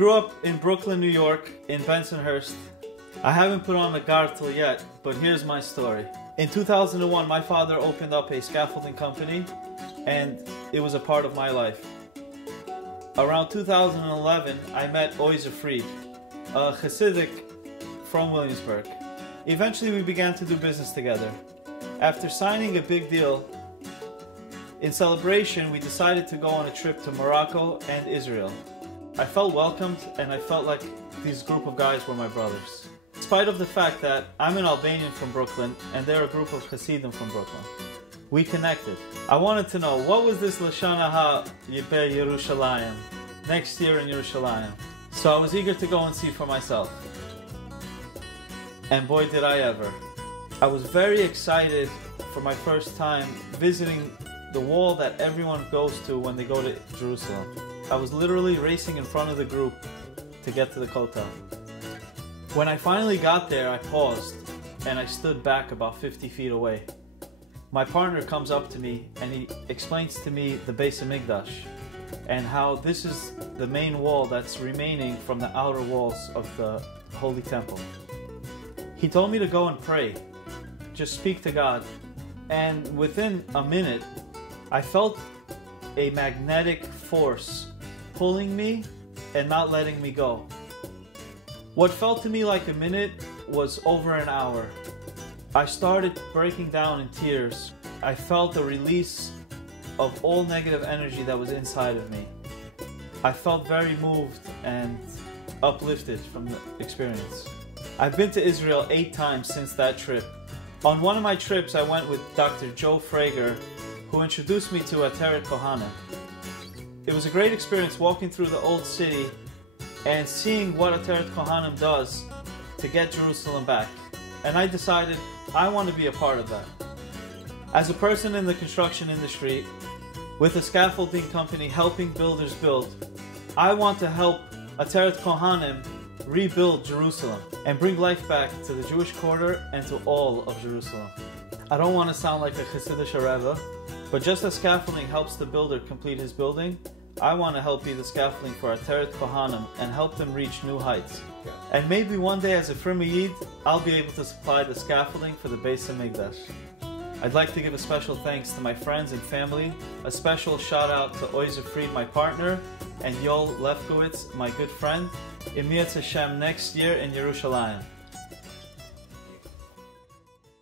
grew up in Brooklyn, New York, in Bensonhurst. I haven't put on a gartel yet, but here's my story. In 2001, my father opened up a scaffolding company, and it was a part of my life. Around 2011, I met Oizer Fried, a Hasidic from Williamsburg. Eventually, we began to do business together. After signing a big deal, in celebration, we decided to go on a trip to Morocco and Israel. I felt welcomed, and I felt like these group of guys were my brothers. In spite of the fact that I'm an Albanian from Brooklyn, and they're a group of Hasidim from Brooklyn. We connected. I wanted to know, what was this Lashana Ha Yiper Yerushalayim, next year in Yerushalayim? So I was eager to go and see for myself. And boy did I ever. I was very excited for my first time visiting the wall that everyone goes to when they go to Jerusalem. I was literally racing in front of the group to get to the Kotel. When I finally got there, I paused and I stood back about 50 feet away. My partner comes up to me and he explains to me the Beis Hamikdash and how this is the main wall that's remaining from the outer walls of the Holy Temple. He told me to go and pray, just speak to God, and within a minute, I felt a magnetic force pulling me and not letting me go. What felt to me like a minute was over an hour. I started breaking down in tears. I felt a release of all negative energy that was inside of me. I felt very moved and uplifted from the experience. I've been to Israel 8 times since that trip. On one of my trips, I went with Dr. Joe Frager, who introduced me to Ateret Cohanim. It was a great experience walking through the old city and seeing what Ateret Cohanim does to get Jerusalem back. And I decided I want to be a part of that. As a person in the construction industry, with a scaffolding company helping builders build, I want to help Ateret Cohanim rebuild Jerusalem and bring life back to the Jewish quarter and to all of Jerusalem. I don't want to sound like a Hasidic Rebbe, but just as scaffolding helps the builder complete his building, I want to help be the scaffolding for Ateret Cohanim and help them reach new heights. And maybe one day as a Frimayid, I'll be able to supply the scaffolding for the Beis Hamikdash. I'd like to give a special thanks to my friends and family, a special shout out to Oizer Fried, my partner, and Yol Lefkowitz, my good friend, Im Yirtzeh Hashem next year in Yerushalayim.